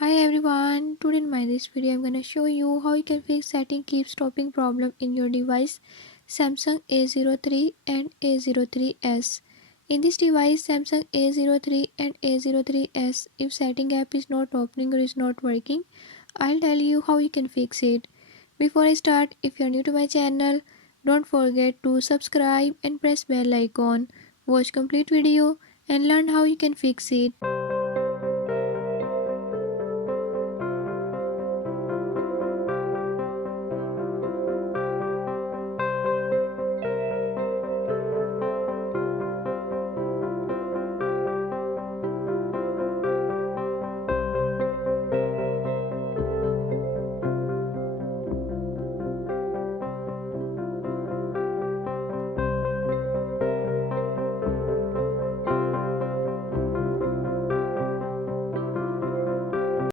Hi everyone, today in my this video I'm gonna show you how you can fix setting keep stopping problem in your device Samsung A03 and A03s. In this device Samsung A03 and A03s, if setting app is not opening or is not working, I'll tell you how you can fix it. Before I start, if you're new to my channel, don't forget to subscribe and press bell icon. Watch complete video and learn how you can fix it.